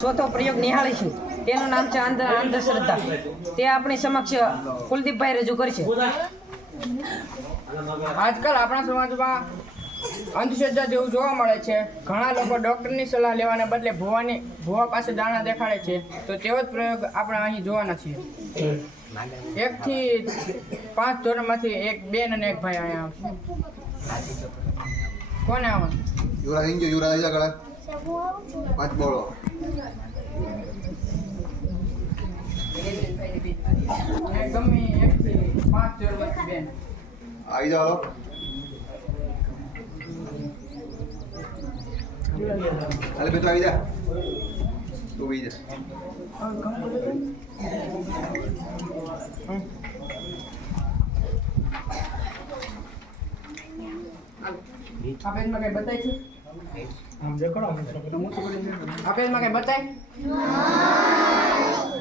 ચોથો પ્રયોગ નિહાળીશું. તેનું નામ છે અંધશ્રદ્ધા. તે આપણી સમક્ષ કુલદીપભાઈ રજૂ કરશે. આજકાલ આપણા સમાજમાં અંધશ્રદ્ધા જેવું જોવા મળે છે. ઘણા લોકો ડૉક્ટરની સલાહ લેવાને બદલે ભુવા પાસે દાણા દેખાડે છે. તો તેવો જ પ્રયોગ આપણે અહીં જોવાના છીએ. 1 થી 5 ધોરણમાંથી એક બેન અને એક ભાઈ અહીંયા આવશે. કોને આવવાનું? યુવરાજ આગળ 5 બોલો. ગમે 1 થી 5 ધોરણમાંથી બેન આવી જાઓ. હાલે બેટો આવી જા. તું આવી જા. આ પેજમાં કઈ બતાય છે? આ પેજમાં કઈ બતાય?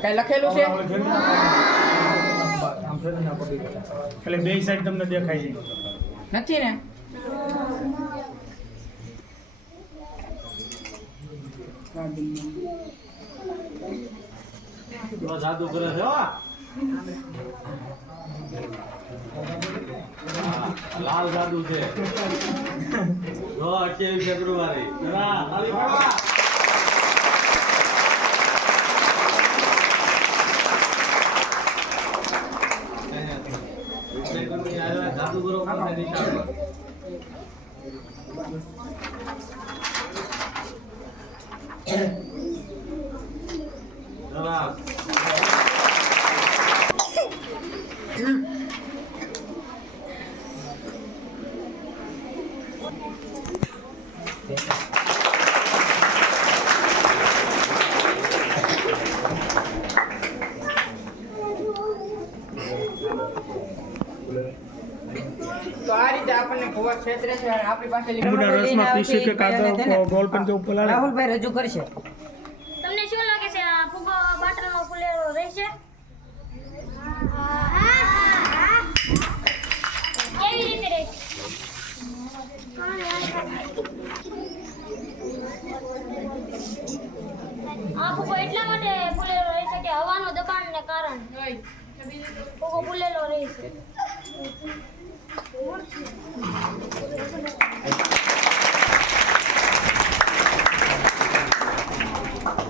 કઈ લખેલું છે? એટલે બે સાઈડ તમને દેખાય છે. નથી ને? જાદુ કરે છે હો. લાલ જાદુ છે. જો 28 ફેબ્રુઆરી જાદુ કરો તો આ રીતે આપણને ભુવા ક્ષેત્રે છે અને આપણી પાસે રસમાં પીસી કે કાગળ ગોળ પેન કે ઉપર લાગે. રાહુલભાઈ રજૂ કરશે. તમને શું લાગે છે આ ફુગ્ગો બાટલાનો ફૂલેલો રહેશે? કેવી રીતે રહેશે? આ ફુગ્ગો એટલા માટે ફૂલેલો રહેશે કે હવાનો દબાણને કારણે ફુગ્ગો ફૂલેલો રહેશે.